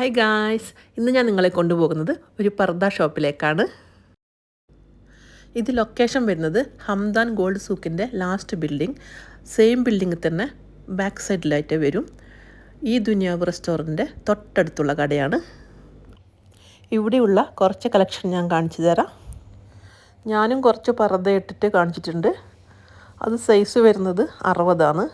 Hi guys, ഇന്ന് ഞാൻ നിങ്ങളെ കൊണ്ടുപോകുന്നത് ഒരു പർദ ഷോപ്പിലേക്കാണ്. ഇത് ലൊക്കേഷൻ വരുന്നത് ഹംദാൻ ഗോൾഡ് സൂക്കിൻ്റെ ലാസ്റ്റ് ബിൽഡിംഗ്. സെയിം ബിൽഡിങ്ങിൽ തന്നെ ബാക്ക് സൈഡിലായിട്ട് വരും. ഈ ദുനിയാവ് റെസ്റ്റോറൻറ്റിൻ്റെ തൊട്ടടുത്തുള്ള കടയാണ്. ഇവിടെയുള്ള കുറച്ച് കളക്ഷൻ ഞാൻ കാണിച്ചു തരാം. ഞാനും കുറച്ച് പർദ ഇട്ടിട്ട് കാണിച്ചിട്ടുണ്ട്. അത് സൈസ് വരുന്നത് 60 ആണ്.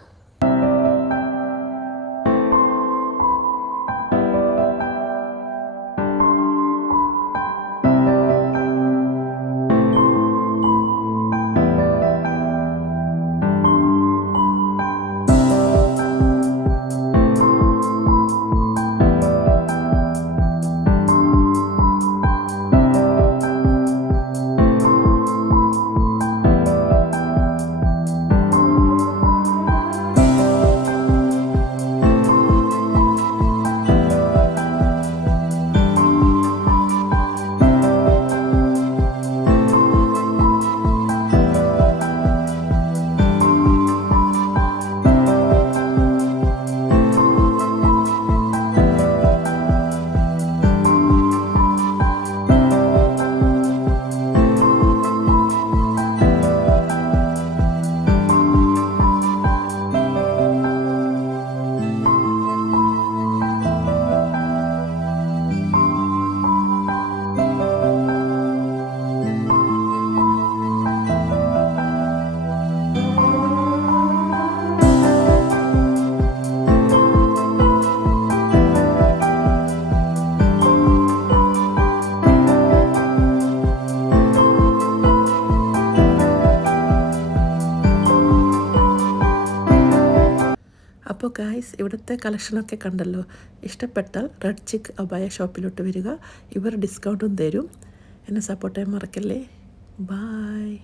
അപ്പോൾ ഗായ്സ്, ഇവിടുത്തെ കളക്ഷനൊക്കെ കണ്ടല്ലോ. ഇഷ്ടപ്പെട്ടാൽ റെഡ് ചിക്ക് അബായ ഷോപ്പിലോട്ട് വരിക. ഇവർ ഡിസ്കൗണ്ടും തരും. എന്നെ സപ്പോർട്ട് ചെയ്യാൻ മറക്കല്ലേ. ബായ്.